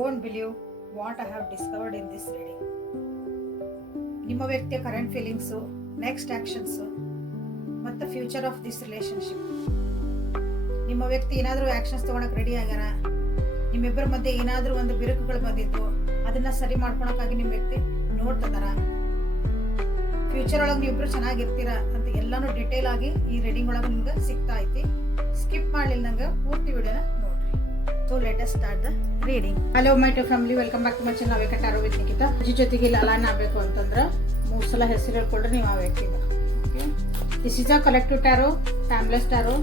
won't believe what I have discovered in this reading. ನಿಮ್ಮ ವ್ಯಕ್ತಿಯ current feelings, next actions ಮತ್ತು future of this relationship. ನಿಮ್ಮ ವ್ಯಕ್ತಿ ಏನಾದರೂ ಆ್ಯಕ್ಷನ್ಸ್ ತೊಗೊಳಕ್ಕೆ ರೆಡಿ ಆಗ್ಯಾರ, ನಿಮ್ಮಿಬ್ಬರ ಮಧ್ಯೆ ಏನಾದರೂ ಒಂದು ಬಿರುಕುಗಳು ಬಂದಿದ್ದು ಅದನ್ನು ಸರಿ ಮಾಡ್ಕೊಳಕ್ಕಾಗಿ ನಿಮ್ಮ ವ್ಯಕ್ತಿ ನೋಡ್ತಿದಾರ. ಫ್ಯೂಚರ್ ಒಳಗೆ ನೀವಿಬ್ಬರು ಚೆನ್ನಾಗಿರ್ತೀರ ಅಂತ ಎಲ್ಲಾನು ಡಿಟೇಲ್ ಆಗಿ ಈ ರೀಡಿಂಗ್ ಒಳಗೆ ನಿಮ್ಗೆ ಸಿಗ್ತಾ ಐತಿ. ಸ್ಕಿಪ್ ಮಾಡಲಿಲ್ಲ ನಂಗೆ ಪೂರ್ತಿ ವಿಡಿಯೋನ ನೋಡ್ರಿ. So let us start the reading. Hello my to family, welcome back to my channel ವೇಕ ಟಾರೋ ವಿತ್ ನಿಕಿತಾ. ಜೊತೆಗೆ ಇಲ್ಲಿ ಅಲೈನ್ ಆಗಬೇಕು ಅಂತಂದ್ರೆ 3 ಸಲ ಹೆಸರು ಹೇಳ್ಕೊಂಡ್ರೆ ನೀವು ಆ ವ್ಯಕ್ತಿದ. Okay, this is a collective tarot, timeless tarot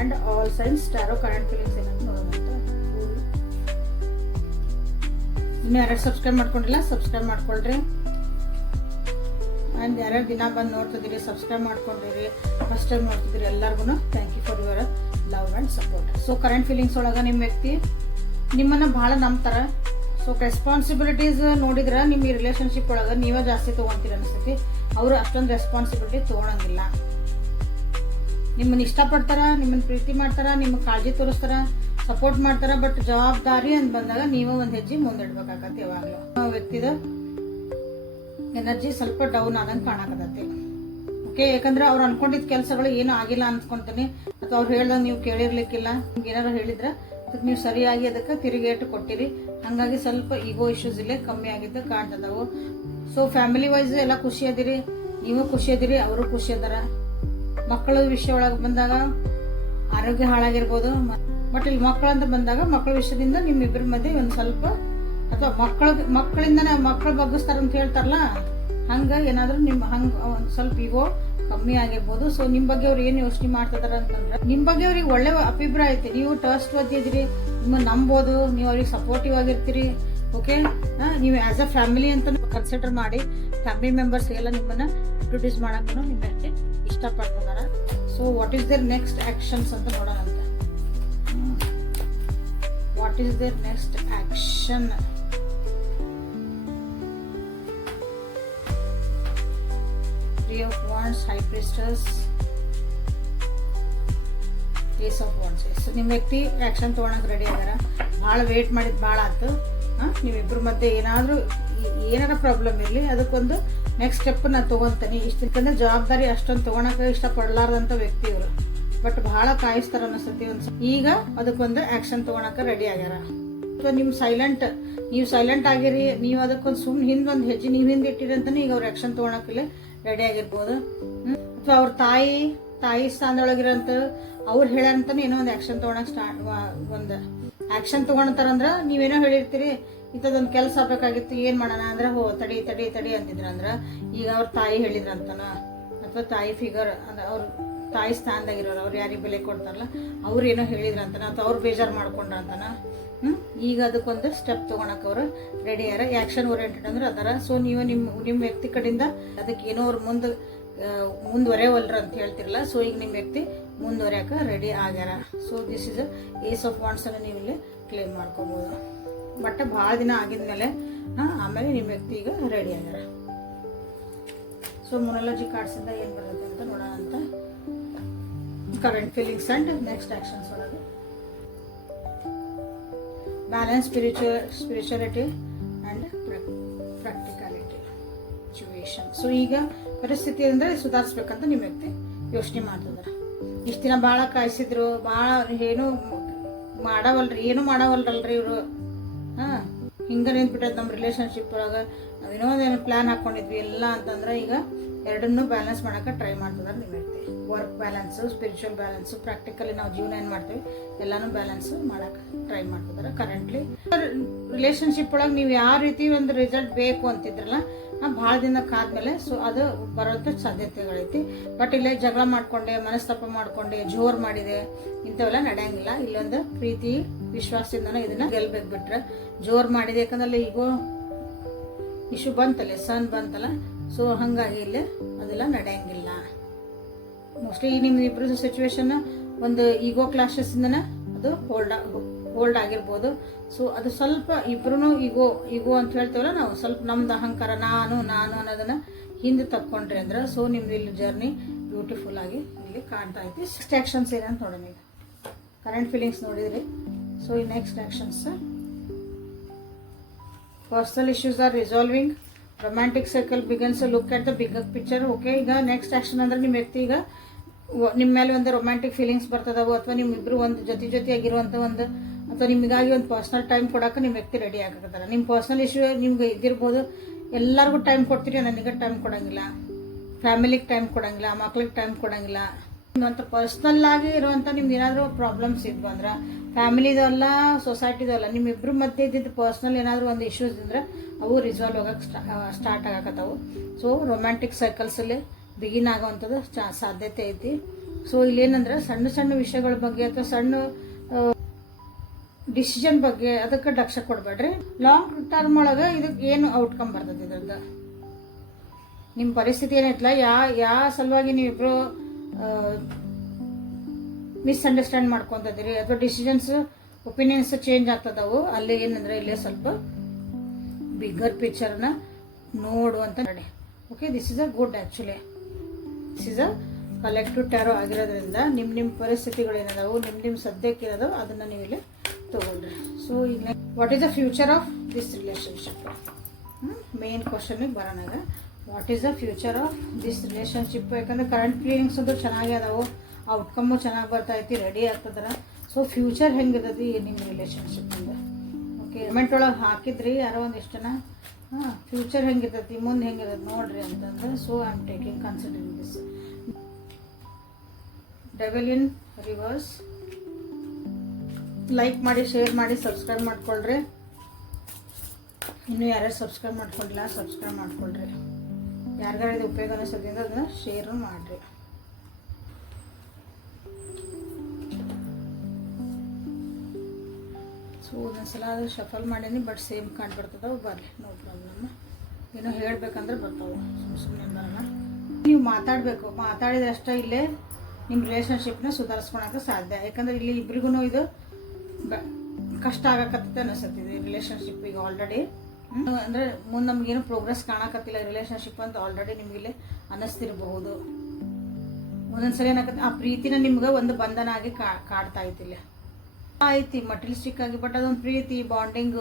and all signs tarot. Current feelings ಏನಂತ ನೋಡೋಣ. ಇನ್ನು ಯಾರು ಸಬ್ಸ್ಕ್ರೈಬ್ ಮಾಡ್ಕೊಂಡಿಲ್ಲ ಸಬ್ಸ್ಕ್ರೈಬ್ ಮಾಡ್ಕೊಳ್ರಿ. ಆ್ಯಂಡ್ ಯಾರ್ಯಾರು ದಿನ ಬಂದು ನೋಡ್ತಿದ್ದೀರಿ, ಸಬ್ಸ್ಕ್ರೈಬ್ ಮಾಡ್ಕೊಂಡಿರಿ, ಫಸ್ಟ್ ಟೈಮ್ ನೋಡ್ತಿದ್ದೀರಿ, ಎಲ್ಲರಿಗೂ thank you for your love and support. So current feelings ಒಳಗೆ ನಿಮ್ಮ ವ್ಯಕ್ತಿ ನಿಮ್ಮನ್ನು ಭಾಳ ನಂಬ್ತಾರೆ. ಸೊ ರೆಸ್ಪಾನ್ಸಿಬಿಲಿಟೀಸ್ ನೋಡಿದ್ರೆ ನಿಮ್ಮ ಈ ರಿಲೇಷನ್ಶಿಪ್ ಒಳಗೆ ನೀವೇ ಜಾಸ್ತಿ ತೊಗೊತೀರ ಅನಿಸ್ತೈತಿ. ಅವರು ಅಷ್ಟೊಂದು ರೆಸ್ಪಾನ್ಸಿಬಿಲಿಟಿ ತೊಗೊಳಂಗಿಲ್ಲ. ನಿಮ್ಮನ್ನು ಇಷ್ಟಪಡ್ತಾರ, ನಿಮ್ಮನ್ನು ಪ್ರೀತಿ ಮಾಡ್ತಾರ, ನಿಮಗೆ ಕಾಳಜಿ ತೋರಿಸ್ತಾರ, ಸಪೋರ್ಟ್ ಮಾಡ್ತಾರ. ಬಟ್ ಜವಾಬ್ದಾರಿ ಅಂತ ಬಂದಾಗ ನೀವೇ ಒಂದು ಹೆಜ್ಜೆ ಮುಂದಿಡ್ಬೇಕಾಗತ್ತೆ. ಯಾವಾಗಲೂ ವ್ಯಕ್ತಿದ ಎನರ್ಜಿ ಸ್ವಲ್ಪ ಡೌನ್ ಆದಂಗೆ ಕಾಣಕತ್ತೈತಿ. ಓಕೆ, ಯಾಕಂದ್ರೆ ಅವ್ರು ಅನ್ಕೊಂಡಿದ್ದ ಕೆಲಸಗಳು ಏನೂ ಆಗಿಲ್ಲ ಅನ್ಕೊಂತೀನಿ, ಅಥವಾ ಅವ್ರು ಹೇಳ್ದಂಗೆ ನೀವು ಕೇಳಿರ್ಲಿಕ್ಕಿಲ್ಲ. ನಿಮ್ಗೆ ಏನಾರು ಹೇಳಿದ್ರೆ ಅದಕ್ಕೆ ನೀವು ಸರಿಯಾಗಿ ಅದಕ್ಕೆ ತಿರುಗೇಟು ಕೊಟ್ಟಿರಿ. ಹಾಗಾಗಿ ಸ್ವಲ್ಪ ಈಗೋ ಇಶ್ಯೂಸ್ ಇಲ್ಲೇ ಕಮ್ಮಿ ಆಗಿದ್ದು ಕಾಣ್ತದವು. ಸೊ ಫ್ಯಾಮಿಲಿ ವೈಸ್ ಎಲ್ಲ ಖುಷಿ ಅದಿರಿ, ನೀವು ಖುಷಿ ಅದಿರಿ, ಅವರು ಖುಷಿ ಅದಾರ. ಮಕ್ಕಳ ವಿಷಯ ಒಳಗೆ ಬಂದಾಗ ಆರೋಗ್ಯ ಹಾಳಾಗಿರ್ಬೋದು. ಬಟ್ ಇಲ್ಲಿ ಮಕ್ಕಳಂತ ಬಂದಾಗ ಮಕ್ಕಳ ವಿಷಯದಿಂದ ನಿಮ್ಮಿಬ್ಬರ ಮಧ್ಯೆ ಒಂದು ಸ್ವಲ್ಪ, ಅಥವಾ ಮಕ್ಕಳಿಂದನೇ ಮಕ್ಕಳು ಬಗ್ಗಿಸ್ತಾರ ಅಂತ ಹೇಳ್ತಾರಲ್ಲ, ಹಂಗೆ ಏನಾದರೂ ನಿಮ್ಮ ಹಂಗೆ ಒಂದು ಸ್ವಲ್ಪ ಈಗೋ ಕಮ್ಮಿ ಆಗಿರ್ಬೋದು. ಸೊ ನಿಮ್ಮ ಬಗ್ಗೆ ಅವ್ರು ಏನು ಯೋಚನೆ ಮಾಡ್ತಿದಾರ ಅಂತಂದ್ರೆ, ನಿಮ್ಮ ಬಗ್ಗೆ ಅವ್ರಿಗೆ ಒಳ್ಳೆ ಅಭಿಪ್ರಾಯ ಐತಿ. ನೀವು ಟ್ರಸ್ಟ್ ಒದ್ದಿದ್ರಿ, ನಿಮ್ಮನ್ನು ನಂಬೋದು, ನೀವು ಅವ್ರಿಗೆ ಸಪೋರ್ಟಿವ್ ಆಗಿರ್ತೀರಿ. ಓಕೆ, ನೀವು ಆಸ್ ಅ ಫ್ಯಾಮಿಲಿ ಅಂತ ಕನ್ಸಿಡರ್ ಮಾಡಿ ಫ್ಯಾಮಿಲಿ ಮೆಂಬರ್ಸ್ಗೆಲ್ಲ ನಿಮ್ಮನ್ನು ಇಂಟ್ರೊಡ್ಯೂಸ್ ಮಾಡೋಕ್ಕೂ ನಿಮ್ಮಕ್ಕೆ ಇಷ್ಟಪಡ್ತಿದಾರ. So what is their next actions ಅಂತ ನೋಡೋಣ ಅಂತ. What is their next action? Three of Wands, High Priestess, Ace of Wands. So ನಿಮ್ಮ ವ್ಯಕ್ತಿ ಆ್ಯಕ್ಷನ್ ತೊಗೊಳಕ್ಕೆ ರೆಡಿ ಆಗ್ಯಾರ. ಭಾಳ ವೇಟ್ ಮಾಡಿದ್ದು ಭಾಳ ಆಯ್ತು. ನೀವಿಬ್ಬರ ಮಧ್ಯೆ ಏನಾರ ಪ್ರಾಬ್ಲಮ್ ಇರಲಿ, ಅದಕ್ಕೊಂದು ನೆಕ್ಸ್ಟ್ ಸ್ಟೆಪ್ ನಾನು ತೊಗೊತೀನಿ. ಇಷ್ಟಕ್ಕಂದ್ರೆ ಜವಾಬ್ದಾರಿ ಅಷ್ಟೊಂದು ತೊಗೊಳಕ್ಕೆ ಇಷ್ಟಪಡಲಾರ್ದಂಥ ವ್ಯಕ್ತಿ ಇವರು. ಬಟ್ ಭಾಳ ಕಾಯಿಸ್ತಾರ ಅನ್ನಿಸ್ತೈತಿ ಈಗ ಅದಕ್ಕೊಂದು ಆ್ಯಕ್ಷನ್ ತೊಗೊಳಕ್ಕೆ ರೆಡಿ ಆಗ್ಯಾರ. ಅಥವಾ ನೀವು ಸೈಲೆಂಟ್ ಆಗಿರಿ, ನೀವು ಅದಕ್ಕೊಂದು ಸುಮ್ಮನೆ ಹಿಂದೊಂದು ಹೆಜ್ಜೆ ನೀವು ಹಿಂದೆ ಇಟ್ಟಿರಿ ಅಂತಾನೆ ಈಗ ಅವ್ರು ಆ್ಯಕ್ಷನ್ ತೊಗೊಳಕ್ಕಿಲ್ಲ ರೆಡಿ ಆಗಿರ್ಬೋದು. ಅಥವಾ ಅವ್ರ ತಾಯಿ ಸ್ಥಾನದೊಳಗಿರೋಂಥ ಅವ್ರು ಹೇಳ್ಯಾರಂತಾನೆ ಏನೋ ಒಂದು ಆ್ಯಕ್ಷನ್ ತೊಗೊಳಕ್ಕೆ ಒಂದು ಆ್ಯಕ್ಷನ್ ತೊಗೊಳತಾರಂದ್ರೆ, ನೀವೇನೋ ಹೇಳಿರ್ತೀರಿ ಇಂಥದ್ದೊಂದು ಕೆಲಸ ಆಗ್ಬೇಕಾಗಿತ್ತು, ಏನು ಮಾಡೋಣ ಅಂದ್ರೆ ತಡಿ ತಡಿ ತಡಿ ಅಂತಿದ್ರಂದ್ರೆ, ಈಗ ಅವ್ರ ತಾಯಿ ಹೇಳಿದ್ರಂತನ, ಅಥವಾ ತಾಯಿ ಫಿಗರ್ ಅಂದ್ರೆ ಅವ್ರ ತಾಯಿ ಸ್ಥಾನದಾಗಿರೋರು, ಅವ್ರು ಯಾರಿಗೆ ಬೆಲೆ ಕೊಡ್ತಾರಲ್ಲ ಅವ್ರು ಏನೋ ಹೇಳಿದ್ರಂತನ, ಅಥವಾ ಅವ್ರು ಬೇಜಾರು ಮಾಡ್ಕೊಂಡ್ರಂತನ. ಈಗ ಅದಕ್ಕೊಂದು ಸ್ಟೆಪ್ ತೊಗೊಳಕ್ಕೆ ಅವರು ರೆಡಿ ಯಾರ. ಆ್ಯಕ್ಷನ್ ಓರಿಯೆಂಟೆಡ್ ಅಂದ್ರೆ ಅದರ. ಸೊ ನೀವು ನಿಮ್ಮ ವ್ಯಕ್ತಿ ಕಡೆಯಿಂದ ಅದಕ್ಕೆ ಏನೋ ಅವ್ರು ಮುಂದುವರೆಯವಲ್ರ ಅಂತ ಹೇಳ್ತಿರಲ್ಲ. ಸೊ ಈಗ ನಿಮ್ಮ ವ್ಯಕ್ತಿ ಮುಂದುವರೆಯಕ್ಕೆ ರೆಡಿ ಆಗ್ಯಾರ. So this is ace of wands ಅನ್ನು ನೀವು ಇಲ್ಲಿ ಕ್ಲೇಮ್ ಮಾಡ್ಕೋಬೋದು. ಬಟ್ ಭಾಳ ದಿನ ಆಗಿದ್ಮೇಲೆ ಆಮೇಲೆ ನಿಮ್ಮ ವ್ಯಕ್ತಿ ಈಗ ರೆಡಿ ಆಗ್ಯಾರ. ಸೊ ಮೊನಾಲಜಿ ಕಾರ್ಡ್ಸಿಂದ ಏನು ಬರುತ್ತೆ ಅಂತ ನೋಡೋಣ ಅಂತ. Current feelings and next actions ಒಳಗೆ balance, spirituality and practicality situation. So ಈಗ ಪರಿಸ್ಥಿತಿ ಅಂದರೆ ಸುಧಾರಿಸ್ಬೇಕಂತ ನಿಮ್ಮ ವ್ಯಕ್ತಿ ಯೋಚನೆ ಮಾಡ್ತಿದ್ದಾರೆ. ಇಷ್ಟು ದಿನ ಭಾಳ ಕಾಯಿಸಿದ್ರು, ಭಾಳ ಏನೂ ಮಾಡವಲ್ರಲ್ರಿ ಇವರು. ಹಿಂಗೆ ನಿಂತ್ಬಿಟ್ಟದ ನಮ್ಮ ರಿಲೇಷನ್ಶಿಪ್ ಒಳಗೆ. ನಾವೇನೋ ಒಂದು ಪ್ಲ್ಯಾನ್ ಹಾಕ್ಕೊಂಡಿದ್ವಿ ಎಲ್ಲ ಅಂತಂದ್ರೆ ಈಗ ಎರಡನ್ನೂ ಬ್ಯಾಲೆನ್ಸ್ ಮಾಡೋಕೆ ಟ್ರೈ ಮಾಡ್ತಿದ್ದಾರೆ ನಿಮ್ಮ ವ್ಯಕ್ತಿ. Work balance, spiritual balance, practically ನಾವು ಜೀವನ ಏನು ಮಾಡ್ತೀವಿ ಎಲ್ಲಾನು ಬ್ಯಾಲೆನ್ಸ್ ಮಾಡೋಕೆ ಟ್ರೈ ಮಾಡ್ತಿದ್ದಾರೆ ಕರೆಂಟ್ಲಿ. ರಿಲೇಷನ್ಶಿಪ್ ಒಳಗೆ ನೀವು ಯಾವ ರೀತಿ ಒಂದು ರಿಸಲ್ಟ್ ಬೇಕು ಅಂತಿದ್ರಲ್ಲ, ಭಾಳ ದಿನಕ್ಕಾದ್ಮೇಲೆ ಸೊ ಅದು ಬರೋಂಥ ಸಾಧ್ಯತೆಗಳೈತಿ. ಬಟ್ ಇಲ್ಲೇ ಜಗಳ ಮಾಡ್ಕೊಂಡೆ, ಮನಸ್ತಾಪ ಮಾಡ್ಕೊಂಡೆ, ಜೋರು ಮಾಡಿದೆ, ಇಂಥವೆಲ್ಲ ನಡೆಯಂಗಿಲ್ಲ. ಇಲ್ಲೊಂದು ಪ್ರೀತಿ ವಿಶ್ವಾಸದಿಂದನೇ ಇದನ್ನ ಗೆಲ್ಬೇಕು. ಬಿಟ್ರೆ ಜೋರು ಮಾಡಿದೆ, ಯಾಕಂದ್ರೆ ಈಗೋ ಇಶ್ಯೂ ಬಂತಲ್ಲ, ಸನ್ ಬಂತಲ್ಲ. ಸೊ ಹಾಗಾಗಿ ಇಲ್ಲೇ ಅದೆಲ್ಲ ನಡೆಯಂಗಿಲ್ಲ. ಮೋಸ್ಟ್ಲಿ ನಿಮ್ಮ ಇಬ್ಬರು ಸಿಚುವೇಶನ್ ಒಂದು ಈಗೋ ಕ್ಲಾಶಸ್ಸಿಂದನೇ ಅದು ಹೋಲ್ಡ್ ಆಗಿರ್ಬೋದು. ಸೊ ಅದು ಸ್ವಲ್ಪ ಇಬ್ರು ಈಗೋ ಅಂತ ಹೇಳ್ತೇವಲ್ಲ ನಾವು, ಸ್ವಲ್ಪ ನಮ್ದು ಅಹಂಕಾರ ನಾನು ಅನ್ನೋದನ್ನ ಹಿಂದೆ ತಕ್ಕೊಂಡ್ರಿ ಅಂದ್ರೆ, ಸೊ ನಿಮ್ದು ಇಲ್ಲಿ ಜರ್ನಿ ಬ್ಯೂಟಿಫುಲ್ ಆಗಿ ಇಲ್ಲಿ ಕಾಣ್ತಾ ಐತಿ. ನೆಕ್ಸ್ಟ್ ಆ್ಯಕ್ಷನ್ಸ್ ಏನಂತ ನೋಡೋಣ. ಈಗ ಕರೆಂಟ್ ಫೀಲಿಂಗ್ಸ್ ನೋಡಿದ್ರಿ. ಸೊ ಈ next actions personal issues are resolving, romantic circle begins look at the bigger picture. Okay, ಈಗ ನೆಕ್ಸ್ಟ್ ಆಕ್ಷನ್ ಅಂದ್ರೆ ನಿಮ್ಮ ವ್ಯಕ್ತಿ ಈಗ ನಿಮ್ಮ ಮೇಲೆ ಒಂದು ರೊಮ್ಯಾಂಟಿಕ್ ಫೀಲಿಂಗ್ಸ್ ಬರ್ತದವು, ಅಥವಾ ನಿಮ್ಮಿಬ್ರು ಒಂದು ಜೊತೆಯಾಗಿರುವಂಥ ಒಂದು, ಅಥವಾ ನಿಮಗಾಗಿ ಒಂದು ಪರ್ಸ್ನಲ್ ಟೈಮ್ ಕೊಡೋಕೆ ನಿಮ್ಮ ವ್ಯಕ್ತಿ ರೆಡಿ ಆಗಕತ್ತಾರ. ನಿಮ್ಮ ಪರ್ಸ್ನಲ್ ಇಶ್ಯೂ ನಿಮ್ಗೆ ಇದಿರ್ಬೋದು, ಎಲ್ಲರಿಗೂ ಟೈಮ್ ಕೊಡ್ತೀರಿ, ನನಗೆ ಟೈಮ್ ಕೊಡೋಂಗಿಲ್ಲ, ಫ್ಯಾಮಿಲಿಗೆ ಟೈಮ್ ಕೊಡೋಂಗಿಲ್ಲ, ಮಕ್ಳಿಗೆ ಟೈಮ್ ಕೊಡೋಂಗಿಲ್ಲ ಅಂತ ಪರ್ಸ್ನಲ್ ಆಗಿ ಇರುವಂಥ ನಿಮ್ದು ಏನಾದರೂ ಪ್ರಾಬ್ಲಮ್ಸ್ ಇದ್ವು ಅಂದ್ರೆ, ಫ್ಯಾಮಿಲಿದು ಅಲ್ಲ ಸೊಸೈಟಿದು ಅಲ್ಲ, ನಿಮ್ಮಿಬ್ರು ಮಧ್ಯೆ ಇದ್ದಿದ್ದು ಪರ್ಸ್ನಲ್ ಏನಾದರೂ ಒಂದು ಇಶ್ಯೂಸ್ ಇದ್ರೆ ಅವು ರಿಸಾಲ್ವ್ ಆಗಕ್ಕೆ ಸ್ಟಾರ್ಟ್ ಆಗಕತ್ತವು. ಸೊ ರೊಮ್ಯಾಂಟಿಕ್ ಸರ್ಕಲ್ಸಲ್ಲಿ ಬಿಗಿನ್ ಆಗೋವಂಥದ್ದು ಸಾಧ್ಯತೆ ಐತಿ. ಸೊ ಇಲ್ಲೇನಂದ್ರೆ ಸಣ್ಣ ಸಣ್ಣ ವಿಷಯಗಳ ಬಗ್ಗೆ ಅಥವಾ ಸಣ್ಣ ಡಿಸಿಷನ್ ಬಗ್ಗೆ ಅದಕ್ಕೆ ಲಕ್ಷ್ಯ ಕೊಡಬೇಡ್ರಿ. ಲಾಂಗ್ ಟರ್ಮ್ ಒಳಗೆ ಇದಕ್ಕೆ ಏನು ಔಟ್ಕಮ್ ಬರ್ತದೆ ಇದ್ರದ್ದು, ನಿಮ್ಮ ಪರಿಸ್ಥಿತಿ ಏನೈತಲ್ಲ, ಯಾವ ಸಲುವಾಗಿ ನೀವಿಬ್ರು ಮಿಸ್ಅಂಡರ್ಸ್ಟ್ಯಾಂಡ್ ಮಾಡ್ಕೊತಿದ್ದೀರಿ ಅಥವಾ ಡಿಸಿಷನ್ಸ್ ಒಪಿನಿಯನ್ಸ್ ಚೇಂಜ್ ಆಗ್ತದವು, ಅಲ್ಲಿ ಏನಂದ್ರೆ ಇಲ್ಲೇ ಸ್ವಲ್ಪ ಬಿಗರ್ ಪಿಕ್ಚರ್ನ ನೋಡುವಂತ ನಡೆ. Okay, this is a good actually. This is a collective tarot ಆಗಿರೋದ್ರಿಂದ ನಿಮ್ಮ ಪರಿಸ್ಥಿತಿಗಳೇನದಾವು, ನಿಮ್ಮ ಸದ್ಯಕ್ಕಿರೋದು ಅದನ್ನು ನೀವು ಇಲ್ಲಿ ತಗೊಳ್ರಿ. ಸೊ ಈಗ what is the future of this relationship? Main ಕ್ವಶನಿಗೆ ಬರೋಣಾಗ, what is the future of this relationship? ಯಾಕಂದ್ರೆ ಕರೆಂಟ್ ಫೀಲಿಂಗ್ಸ್ ಅದು ಚೆನ್ನಾಗಿ ಅದಾವು, ಔಟ್ಕಮ್ಮು ಚೆನ್ನಾಗಿ ಬರ್ತೈತಿ, ರೆಡಿ ಆಗ್ತದ್ರ. ಸೊ ಫ್ಯೂಚರ್ ಹೆಂಗಿರ್ತೈತಿ ನಿಮ್ಮ ರಿಲೇಶನ್ಶಿಪ್ ಇಂದ? ಓಕೆ, ಕಮೆಂಟ್ ಒಳಗೆ ಹಾಕಿದ್ರಿ ಯಾರೋ ಒಂದಿಷ್ಟು ಜನ, ಫ್ಯೂಚರ್ ಹೆಂಗಿರ್ತೈತಿ, ಮುಂದೆ ಹೆಂಗಿರ್ತೈತಿ ನೋಡ್ರಿ ಅಂತಂದ್ರೆ. So I am taking considering this. Devil in reverse. Like ಮಾಡಿ, ಶೇರ್ ಮಾಡಿ, ಸಬ್ಸ್ಕ್ರೈಬ್ ಮಾಡ್ಕೊಳ್ರಿ. ಇನ್ನೂ ಯಾರ್ಯಾರು ಸಬ್ಸ್ಕ್ರೈಬ್ ಮಾಡ್ಕೊಂಡಿಲ್ಲ ಸಬ್ಸ್ಕ್ರೈಬ್ ಮಾಡ್ಕೊಳ್ರಿ. ಯಾರಿಗಾರ ಇದು ಉಪಯೋಗ ಅನಿಸೋದ್ರಿಂದ ಅದನ್ನ ಶೇರು ಮಾಡಿರಿ. ಸೊ ಒಂದೊಂದ್ಸಲ ಅದು ಶಫಲ್ ಮಾಡೀನಿ, ಬಟ್ ಸೇಮ್ ಕಾಣ್ಬಿಡ್ತದವು. ಬರಲಿ, ನೋ ಪ್ರಾಬ್ಲಮ್. ಏನೋ ಹೇಳ್ಬೇಕಂದ್ರೆ ಬರ್ತಾವೆ, ಸುಮ್ಮನೆ ಬರೋಣ. ನೀವು ಮಾತಾಡಬೇಕು, ಮಾತಾಡಿದ್ರೆ ಅಷ್ಟೇ ಇಲ್ಲೇ ನಿಮ್ಮ ರಿಲೇಷನ್ಶಿಪ್ನ ಸುಧಾರಿಸ್ಕೊಳಕ್ಕೆ ಸಾಧ್ಯ. ಯಾಕಂದ್ರೆ ಇಲ್ಲಿ ಇಬ್ರಿಗೂ ಇದು ಕಷ್ಟ ಆಗಕತ್ತೆ ಅನಿಸುತ್ತಿದೆ ರಿಲೇಷನ್ಶಿಪ್. ಈಗ ಆಲ್ರೆಡಿ ಅಂದರೆ ಮುಂದೆ ನಮಗೇನು ಪ್ರೋಗ್ರೆಸ್ ಕಾಣಕತ್ತಿಲ್ಲ ರಿಲೇಷನ್ಶಿಪ್ ಅಂತ ಆಲ್ರೆಡಿ ನಿಮ್ಗೆ ಇಲ್ಲಿ ಅನ್ನಿಸ್ತಿರಬಹುದು. ಒಂದೊಂದ್ಸಲ ಏನಾಗತ್ತೆ, ಆ ಪ್ರೀತಿನ ನಿಮ್ಗೆ ಒಂದು ಬಂಧನ ಆಗಿ ಕಾಡ್ತಾ ಐತಿಲ್ಲ ಐತಿ ಮಟೀರಿಯಲಿಸ್ಟಿಕ್ ಆಗಿ. ಬಟ್ ಅದೊಂದು ಪ್ರೀತಿ, ಬಾಂಡಿಂಗ್,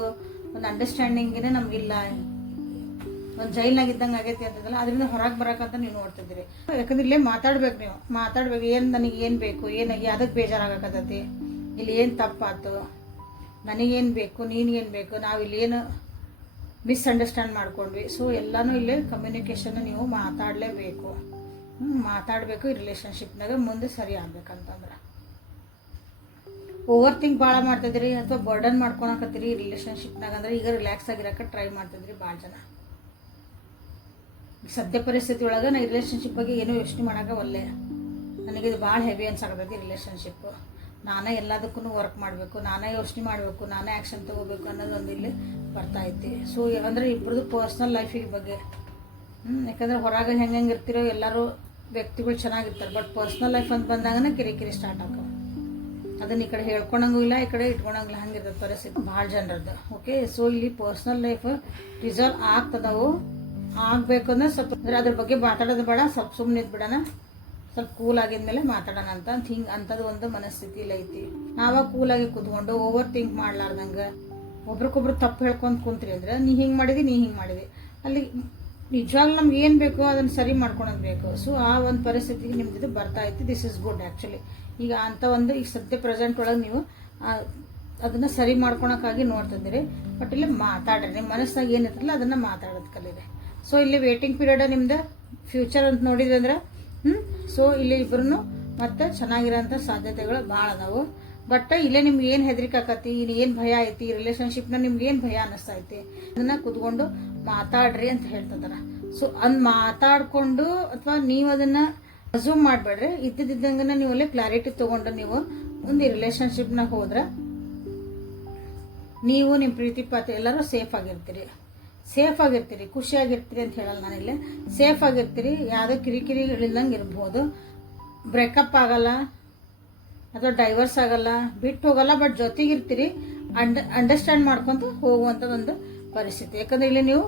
ಒಂದು ಅಂಡರ್ಸ್ಟ್ಯಾಂಡಿಂಗೇ ನಮಗಿಲ್ಲ, ಒಂದು ಜೈಲ್ನಾಗಿದ್ದಂಗೆ ಆಗೈತಿ ಅಂತದಲ್ಲ, ಅದರಿಂದ ಹೊರಗೆ ಬರೋಕ್ಕಂತ ನೀವು ನೋಡ್ತಿದ್ದೀರಿ. ಯಾಕಂದ್ರೆ ಇಲ್ಲೇ ಮಾತಾಡ್ಬೇಕು, ನೀವು ಮಾತಾಡ್ಬೇಕು. ಏನು ನನಗೆ ಏನು ಬೇಕು, ಏನು ಅದಕ್ಕೆ ಬೇಜಾರಾಗಕತ್ತೈತಿ, ಇಲ್ಲಿ ಏನು ತಪ್ಪಾಯ್ತು, ನನಗೇನು ಬೇಕು, ನೀನೇನು ಬೇಕು, ನಾವಿಲ್ಲಿ ಏನು ಮಿಸ್ಅಂಡರ್ಸ್ಟ್ಯಾಂಡ್ ಮಾಡ್ಕೊಂಡ್ವಿ. ಸೊ ಎಲ್ಲನೂ ಇಲ್ಲೇ ಕಮ್ಯುನಿಕೇಷನ್ ನೀವು ಮಾತಾಡಲೇಬೇಕು, ಮಾತಾಡಬೇಕು. ಈ ರಿಲೇಷನ್ಶಿಪ್ನಾಗ ಮುಂದೆ ಸರಿ ಆಗ್ಬೇಕಂತಂದ್ರೆ ಓವರ್ ಥಿಂಕ್ ಭಾಳ ಮಾಡ್ತಿದ್ರಿ ಅಥವಾ ಬರ್ಡನ್ ಮಾಡ್ಕೊಳಕತ್ತೀರಿ ಈ ರಿಲೇಷನ್ಶಿಪ್ನಾಗ ಅಂದ್ರೆ ಈಗ ರಿಲ್ಯಾಕ್ಸ್ ಆಗಿರೋಕೆ ಟ್ರೈ ಮಾಡ್ತಿದ್ರಿ ಭಾಳ ಜನ. ಸದ್ಯ ಪರಿಸ್ಥಿತಿ ಒಳಗೆ ನಾ ರಿಲೇಷನ್ಶಿಪ್ ಬಗ್ಗೆ ಏನೂ ಯೋಚನೆ ಮಾಡೋಕೆ ಒಲ್ಲೆ, ನನಗೆ ಇದು ಭಾಳ ಹೆವಿ ಅನ್ಸಾಕತ್ತೈತಿ ರಿಲೇಷನ್ಶಿಪ್. ನಾನೇ ಎಲ್ಲದಕ್ಕೂ ವರ್ಕ್ ಮಾಡಬೇಕು, ನಾನೇ ಯೋಚನೆ ಮಾಡಬೇಕು, ನಾನೇ ಆ್ಯಕ್ಷನ್ ತೊಗೋಬೇಕು ಅನ್ನೋದು ಒಂದು ಇಲ್ಲಿ ಬರ್ತಾ ಐತಿ. ಸೊ ಅಂದರೆ ಇಬ್ಬರದು ಪರ್ಸ್ನಲ್ ಲೈಫಿಗೆ ಬಗ್ಗೆ, ಯಾಕಂದ್ರೆ ಹೊರಗೆ ಹೆಂಗೆ ಇರ್ತಿರೋ ಎಲ್ಲರೂ ವ್ಯಕ್ತಿಗಳು ಚೆನ್ನಾಗಿರ್ತಾರೆ, ಬಟ್ ಪರ್ಸ್ನಲ್ ಲೈಫ್ ಅಂತ ಬಂದಾಗನೇ ಕಿರಿಕಿರಿ ಸ್ಟಾರ್ಟ್ ಆಗ. ಅದನ್ನ ಈ ಕಡೆ ಹೇಳ್ಕೊಳಂಗೂ ಇಲ್ಲ, ಈ ಕಡೆ ಇಟ್ಕೊಳಂಗಿಲ್ಲ, ಹಂಗಿರ್ತದೆ ಪರಿಸ್ಥಿತಿ ಭಾಳ ಜನರದ್ದು. ಓಕೆ, ಸೊ ಇಲ್ಲಿ ಪರ್ಸ್ನಲ್ ಲೈಫ್ ರಿಸಾಲ್ವ್ ಆಗ್ತದವು, ಆಗ್ಬೇಕಂದ್ರೆ ಸ್ವಲ್ಪ ಅಂದ್ರೆ ಅದ್ರ ಬಗ್ಗೆ ಮಾತಾಡೋದು ಬೇಡ, ಸ್ವಲ್ಪ ಸುಮ್ಮನೆ ಬಿಡೋಣ, ಸ್ವಲ್ಪ ಕೂಲ್ ಆಗಿದ್ಮೇಲೆ ಮಾತಾಡೋಣ ಅಂತ ಹಿಂಗೆ ಅಂಥದ್ದು ಒಂದು ಮನಸ್ಥಿತಿಲಿ ಐತಿ. ನಾವಾಗ ಕೂಲಾಗಿ ಕೂತ್ಕೊಂಡು ಓವರ್ ಥಿಂಕ್ ಮಾಡ್ಲಾರ್ದಂಗೆ ಒಬ್ರಿಗೊಬ್ರು ತಪ್ಪು ಹೇಳ್ಕೊಂಡು ಕುಂತ್ರಿ ಅಂದ್ರೆ, ನೀ ಹಿಂಗೆ ಮಾಡಿದಿ, ನೀ ಹಿಂಗೆ ಮಾಡಿದಿ, ಅಲ್ಲಿ ನಿಜವಾಗ್ಲೂ ನಮ್ಗೆ ಏನು ಬೇಕೋ ಅದನ್ನು ಸರಿ ಮಾಡ್ಕೊಳೋದು ಬೇಕು. ಸೊ ಆ ಒಂದು ಪರಿಸ್ಥಿತಿಗೆ ನಿಮ್ದು ಬರ್ತಾ ಐತಿ. This is good actually. ಈಗ ಅಂಥ ಒಂದು ಈಗ ಸದ್ಯ ಪ್ರೆಸೆಂಟ್ ಒಳಗೆ ನೀವು ಅದನ್ನು ಸರಿ ಮಾಡ್ಕೊಳಕ್ಕಾಗಿ ನೋಡ್ತಿದ್ದೀರಿ. ಬಟ್ ಇಲ್ಲಿ ಮಾತಾಡ್ರಿ, ನಿಮ್ಮ ಮನಸ್ಸಾಗ ಏನಿರ್ತಲ್ಲ ಅದನ್ನು ಮಾತಾಡೋದು ಕಲೀರಿ. ಸೊ ಇಲ್ಲಿ ವೇಟಿಂಗ್ ಪೀರಿಯಡ್ ನಿಮ್ದು ಫ್ಯೂಚರ್ ಅಂತ ನೋಡಿದ್ವಿ ಅಂದ್ರೆ ಸೊ ಇಲ್ಲಿ ಇಬ್ಬರೂ ಮತ್ತೆ ಚೆನ್ನಾಗಿರೋಂಥ ಸಾಧ್ಯತೆಗಳು ಭಾಳ ಅದಾವು. ಬಟ್ ಇಲ್ಲೇ ನಿಮ್ಗೆ ಏನು ಹೆದರಿಕೆ ಆಕತಿ, ಏನು ಭಯ ಐತಿ, ರಿಲೇಷನ್ಶಿಪ್ನ ನಿಮ್ಗೆ ಏನು ಭಯ ಅನ್ನಿಸ್ತಾ ಐತಿ, ಅದನ್ನ ಕುತ್ಕೊಂಡು ಮಾತಾಡ್ರಿ ಅಂತ ಹೇಳ್ತಿದಾರ. ಸೊ ಮಾತಾಡ್ಕೊಂಡು ಅಥವಾ ನೀವು ಅದನ್ನ ಅಸ್ಯೂಮ್ ಮಾಡಬೇಡ್ರಿ, ಇದ್ದಿದ್ದಂಗೆ ನೀವು ಅಲ್ಲೇ ಕ್ಲಾರಿಟಿ ತಗೊಂಡು ನೀವು ಒಂದು ರಿಲೇಷನ್ಶಿಪ್ನ ಹೋದ್ರೆ ನೀವು ನಿಮ್ಮ ಪ್ರೀತಿ ಪಾತ್ರ ಎಲ್ಲರೂ ಸೇಫ್ ಆಗಿರ್ತೀರಿ, ಖುಷಿಯಾಗಿರ್ತೀರಿ ಅಂತ ಹೇಳಲ್ಲ ನಾನಿಲ್ಲೇ. ಸೇಫ್ ಆಗಿರ್ತೀರಿ, ಯಾವುದೇ ಕಿರಿಕಿರಿಗಳಿಲ್ದಂಗೆ ಇರ್ಬೋದು. ಬ್ರೇಕಪ್ ಆಗಲ್ಲ ಅಥವಾ ಡೈವರ್ಸ್ ಆಗಲ್ಲ, ಬಿಟ್ಟು ಹೋಗಲ್ಲ, ಬಟ್ ಜೊತೆಗಿರ್ತೀರಿ, ಅಂಡರ್ಸ್ಟ್ಯಾಂಡ್ ಮಾಡ್ಕೊಂತ ಹೋಗುವಂಥ ಒಂದು ಪರಿಸ್ಥಿತಿ. ಯಾಕಂದ್ರೆ ಇಲ್ಲಿ ನೀವು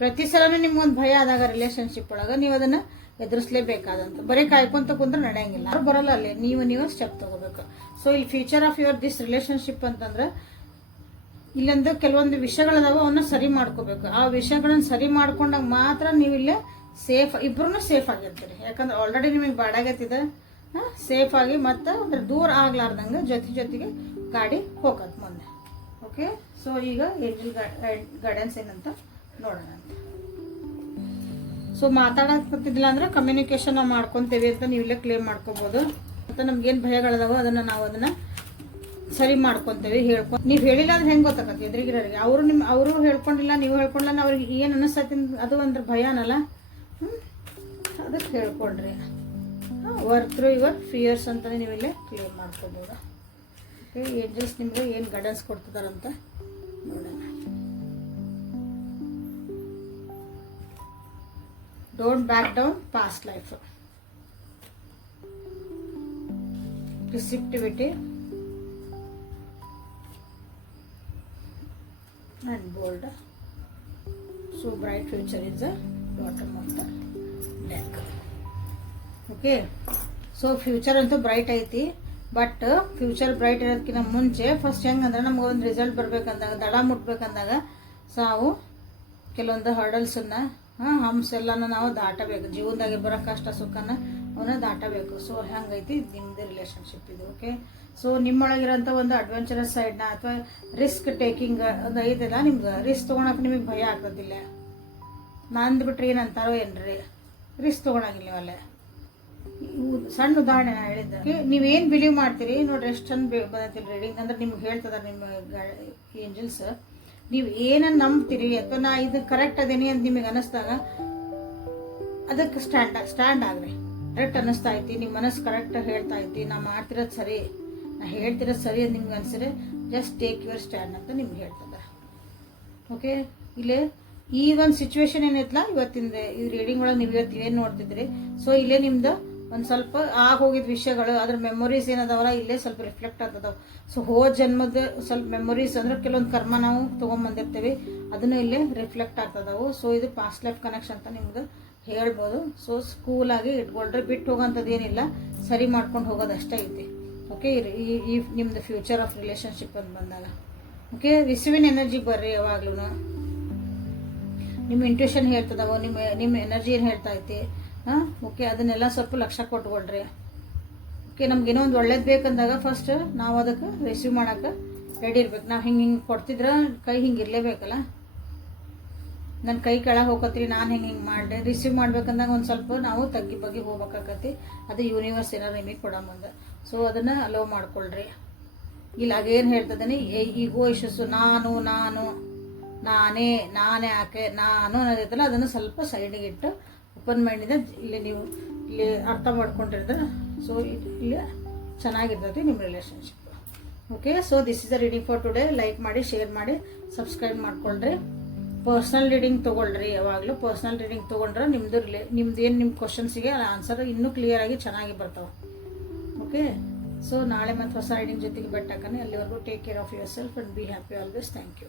ಪ್ರತಿ ಸಲನೂ ನಿಮ್ಗೊಂದು ಭಯ ಆದಾಗ ರಿಲೇಷನ್ಶಿಪ್ ಒಳಗೆ ನೀವು ಅದನ್ನು ಎದುರಿಸಲೇಬೇಕಾದಂತ. ಬರೀ ಕಾಯ್ಕೊಂತ ಕುಂದ್ರೆ ನಡೆಯಂಗಿಲ್ಲ, ಅವ್ರು ಬರಲ್ಲ, ಅಲ್ಲಿ ನೀವು ಸ್ಟೆಪ್ ತಗೋಬೇಕು. ಸೊ ಇಲ್ಲಿ future of your this relationship ಅಂತಂದ್ರೆ ಇಲ್ಲೊಂದು ಕೆಲವೊಂದು ವಿಷಯಗಳದಾವ ಅವನ್ನ ಸರಿ ಮಾಡ್ಕೋಬೇಕು. ಆ ವಿಷಯಗಳನ್ನ ಸರಿ ಮಾಡ್ಕೊಂಡಾಗ ಮಾತ್ರ ನೀವು ಇಲ್ಲೇ ಸೇಫ್, ಇಬ್ರು ಸೇಫ್ ಆಗಿರ್ತೀರಿ. ಯಾಕಂದ್ರೆ ಆಲ್ರೆಡಿ ನಿಮಗೆ ಬಾಡಾಗತ್ತಿದೆ, ಸೇಫ್ ಆಗಿ ಮತ್ತೆ ಅಂದ್ರೆ ದೂರ ಆಗ್ಲಾರ್ದಂಗೆ ಜೊತೆಗೆ ಗಾಡಿ ಹೋಗತ್ ಮುಂದೆ. ಓಕೆ, ಸೊ ಈಗ ಏಂಜಲ್ ಗೈಡೆನ್ಸ್ ಏನಂತ ನೋಡೋಣ ಅಂತ. ಸೊ ಮಾತಾಡಕ್ತಿದ್ದಿಲ್ಲ ಅಂದ್ರೆ ಕಮ್ಯುನಿಕೇಶನ್ ನಾವು ಮಾಡ್ಕೊತೇವೆ ಅಂತ ನೀವು ಇಲ್ಲೇ ಕ್ಲೇಮ್ ಮಾಡ್ಕೋಬಹುದು. ಮತ್ತು ನಮ್ಗೇನು ಭಯಗಳದಾವ ಅದನ್ನ ಸರಿ ಮಾಡ್ಕೊತೇವೆ, ನೀವು ಹೇಳಿಲ್ಲ ಅಂದ್ರೆ ಹೆಂಗೆ ಗೊತ್ತಾಗತ್ತೆ ಎದುರಿಗಿರೋರಿಗೆ. ಅವರು ಹೇಳ್ಕೊಂಡಿಲ್ಲ, ನೀವು ಹೇಳ್ಕೊಂಡಿಲ್ಲ, ಅವ್ರಿಗೆ ಏನು ಅನ್ನಿಸ್ತೈತಿ ಅದು ಅಂದ್ರೆ ಭಯ ಅನ್ನಲ್ಲ. ಅದಕ್ಕೆ ಹೇಳ್ಕೊಡ್ರಿ. ವರ್ಕ್ ಥ್ರೂ ಯುವರ್ ಫಿಯರ್ಸ್ ಅಂತಲೇ ನೀವು ಇಲ್ಲೇ ಕ್ಲೇಮ್ ಮಾಡ್ಕೋಬೋದು. ಓಕೆ, ಏಂಜಲ್ಸ್ ನಿಮಗೆ ಏನು ಗೈಡೆನ್ಸ್ ಕೊಡ್ತಿದಾರಂತ ನೋಡೋಣ. Don't back down past life, receptivity and bold. So bright future is the bottom of the deck. Okay, so future ಅಂತೂ ಬ್ರೈಟ್ ಐತಿ. ಬಟ್ ಫ್ಯೂಚರ್ ಬ್ರೈಟ್ ಇರೋದಕ್ಕಿಂತ ಮುಂಚೆ ಫಸ್ಟ್ ಹೆಂಗಂದ್ರೆ ನಮ್ಗೆ ಒಂದು ರಿಸಲ್ಟ್ ಬರ್ಬೇಕಂದಾಗ, ದಡ ಮುಟ್ಬೇಕಂದಾಗ ನಾವು ಕೆಲವೊಂದು ಹರ್ಡಲ್ಸನ್ನ ಹಂಪ್ಸ್ ಎಲ್ಲನೂ ನಾವು ದಾಟಬೇಕು. ಜೀವನದಾಗೆ ಬರೋ ಕಷ್ಟ ಸುಖನ ಅವನ್ನ ದಾಟಬೇಕು. ಸೊ ಹೆಂಗೈತಿ ನಿಮ್ಮದು ರಿಲೇಶನ್ಶಿಪ್ ಇದು. ಓಕೆ, ಸೊ ನಿಮ್ಮೊಳಗಿರೋಂಥ ಒಂದು ಅಡ್ವೆಂಚರಸ್ ಸೈಡ್ನ ಅಥವಾ ರಿಸ್ಕ್ ಟೇಕಿಂಗ್ ಒಂದು ಐತಲ್ಲ, ನಿಮ್ಗೆ ರಿಸ್ಕ್ ತೊಗೊಳಕ್ಕೆ ನಿಮಗೆ ಭಯ ಆಗ್ತದಿಲ್ಲ. ನಂದು ಬಿಟ್ರೆ ಏನಂತಾರೋ ಏನ್ರಿ, ರಿಸ್ಕ್ ತೊಗೊಳಂಗಿಲ್ಲ ನೀವಲ್ಲೇ. ಸಣ್ಣ ಉದಾಹರಣೆ ನಾನು ಹೇಳಿದ್ದೆ. ನೀವೇನು ಬಿಲೀವ್ ಮಾಡ್ತೀರಿ ನೋಡ್ರಿ, ಎಷ್ಟು ಚಂದ ಬಂದೈತಿಲ್ಲ ರೀಡಿಂಗ್. ಅಂದ್ರೆ ನಿಮ್ಗೆ ಹೇಳ್ತದ ನಿಮ್ಮ ಏಂಜಲ್ಸ್, ನೀವು ಏನನ್ನು ನಂಬ್ತೀರಿ ಅಥವಾ ನಾ ಇದು ಕರೆಕ್ಟ್ ಅದೇನಿ ಅಂತ ನಿಮಗೆ ಅನ್ನಿಸ್ದಾಗ ಅದಕ್ಕೆ ಸ್ಟ್ಯಾಂಡ್ ಆಗ್ರಿ. ಕರೆಕ್ಟ್ ಅನ್ನಿಸ್ತಾ ಐತಿ, ನಿಮ್ಮ ಮನಸ್ಸು ಕರೆಕ್ಟ್ ಹೇಳ್ತಾ ಐತಿ, ನಾ ಮಾಡ್ತಿರೋದು ಸರಿ, ನಾ ಹೇಳ್ತಿರೋದು ಸರಿ ಅಂತ ನಿಮ್ಗೆ ಅನ್ಸಿದ್ರೆ ಜಸ್ಟ್ ಟೇಕ್ ಯುವರ್ ಸ್ಟ್ಯಾಂಡ್ ಅಂತ ನಿಮ್ಗೆ ಹೇಳ್ತದ. ಓಕೆ, ಇಲ್ಲೇ ಈ ಒಂದು ಸಿಚುವೇಶನ್ ಏನೈತಲ್ಲ ಇವತ್ತಿಂದ ಈ ರೀಡಿಂಗ್ ಒಳಗೆ ನೀವು ಇವತ್ತು ಏನು ನೋಡ್ತಿದ್ರಿ, ಸೊ ಇಲ್ಲೇ ನಿಮ್ದು ಒಂದು ಸ್ವಲ್ಪ ಹೋಗಿದ ವಿಷಯಗಳು, ಅದ್ರ ಮೆಮೊರೀಸ್ ಏನದಾವಲ್ಲ ಇಲ್ಲೇ ಸ್ವಲ್ಪ ರಿಫ್ಲೆಕ್ಟ್ ಆಗ್ತದವು. ಸೊ ಹೋದ ಜನ್ಮದ ಸ್ವಲ್ಪ ಮೆಮೊರೀಸ್ ಅಂದ್ರೆ ಕೆಲವೊಂದು ಕರ್ಮ ನಾವು ತೊಗೊಂಬಂದಿರ್ತೀವಿ, ಅದನ್ನು ಇಲ್ಲೇ ರಿಫ್ಲೆಕ್ಟ್ ಆಗ್ತದವು. ಸೊ ಇದು ಪಾಸ್ಟ್ ಲೈಫ್ ಕನೆಕ್ಷನ್ ಅಂತ ನಿಮ್ಗೆ ಹೇಳ್ಬೋದು. ಸೊ ಸ್ಕೂಲಾಗಿ ಇಟ್ಕೊಳ್ರಿ, ಬಿಟ್ಟು ಹೋಗೋಂಥದ್ದು ಏನಿಲ್ಲ, ಸರಿ ಮಾಡ್ಕೊಂಡು ಹೋಗೋದು ಅಷ್ಟೇ ಐತಿ. ಓಕೆ, ಈ ನಿಮ್ದು ಫ್ಯೂಚರ್ ಆಫ್ ರಿಲೇಶನ್ಶಿಪ್ ಅಂತ ಬಂದಾಗ ಓಕೆ, ರಿಸೀವಿಂಗ್ ಎನರ್ಜಿಗೆ ಬರ್ರಿ. ಯಾವಾಗ್ಲೂ ನಿಮ್ಮ ಇಂಟ್ಯೂಷನ್ ಹೇಳ್ತದವು, ನಿಮ್ಮ ಎನರ್ಜಿ ಏನು ಹೇಳ್ತಾ ಐತಿ. ಓಕೆ, ಅದನ್ನೆಲ್ಲ ಸ್ವಲ್ಪ ಲಕ್ಷ್ಯ ಕೊಟ್ಕೊಳ್ರಿ. ಓಕೆ, ನಮ್ಗೇನೋ ಒಂದು ಒಳ್ಳೇದು ಬೇಕಂದಾಗ ಫಸ್ಟ್ ನಾವು ಅದಕ್ಕೆ ರಿಸೀವ್ ಮಾಡೋಕೆ ರೆಡಿ ಇರ್ಬೇಕು. ನಾವು ಹಿಂಗೆ ಕೊಡ್ತಿದ್ರೆ ಕೈ ಹಿಂಗೆ ಇರಲೇಬೇಕಲ್ಲ. ನನ್ನ ಕೈ ಕೆಳಗೆ ಹೋಗತ್ತೀರಿ, ನಾನು ಹಿಂಗೆ ಮಾಡಿದೆ, ರಿಸೀವ್ ಮಾಡ್ಬೇಕಂದಾಗ ಒಂದು ಸ್ವಲ್ಪ ನಾವು ತಗ್ಗಿ ಬಗ್ಗೆ ಹೋಗ್ಬೇಕಾಗತ್ತಿ. ಅದು ಯೂನಿವರ್ಸ್ ಏನಾರು ನಿಮಗೆ ಕೊಡೋ ಮುಂದೆ. ಸೊ ಅದನ್ನು ಅಲೋ ಮಾಡ್ಕೊಳ್ರಿ. ಇಲ್ಲ ಅದೇನು ಹೇಳ್ತದೇನೆ ಈಗೋ ಇಶ್ಯೂಸು, ನಾನೇ ಯಾಕೆ ನಾನು ಅನ್ನೋದೈತಲ್ಲ, ಅದನ್ನು ಸ್ವಲ್ಪ ಸೈಡಿಗೆ ಇಟ್ಟು ಓಪನ್ ಮೈಂಡಿಂದ ಇಲ್ಲಿ ಅರ್ಥ ಮಾಡ್ಕೊಂಡಿರ್ತಾರೆ. ಸೊ ಇಲ್ಲಿ ಚೆನ್ನಾಗಿರ್ತೈತಿ ನಿಮ್ಮ relationship. Okay, so this is the reading for today. Like ಮಾಡಿ, ಶೇರ್ ಮಾಡಿ, ಸಬ್ಸ್ಕ್ರೈಬ್ ಮಾಡ್ಕೊಳ್ರಿ. ಪರ್ಸ್ನಲ್ ರೀಡಿಂಗ್ ತೊಗೊಳ್ರಿ. ಯಾವಾಗಲೂ ಪರ್ಸ್ನಲ್ ರೀಡಿಂಗ್ ತೊಗೊಂಡ್ರೆ ನಿಮ್ಮದು ಏನು ನಿಮ್ಮ ಕ್ವಶನ್ಸಿಗೆ ಆನ್ಸರ್ ಇನ್ನೂ ಕ್ಲಿಯರಾಗಿ ಚೆನ್ನಾಗಿ ಬರ್ತಾವೆ. ಓಕೆ, ಸೊ ನಾಳೆ ಮತ್ತು ಹೊಸ ರೀಡಿಂಗ್ ಜೊತೆಗೆ ಬೆಟ್ಟಾಕನೆ. ಅಲ್ಲಿವರೆಗೂ take care of yourself and be happy always. Thank you.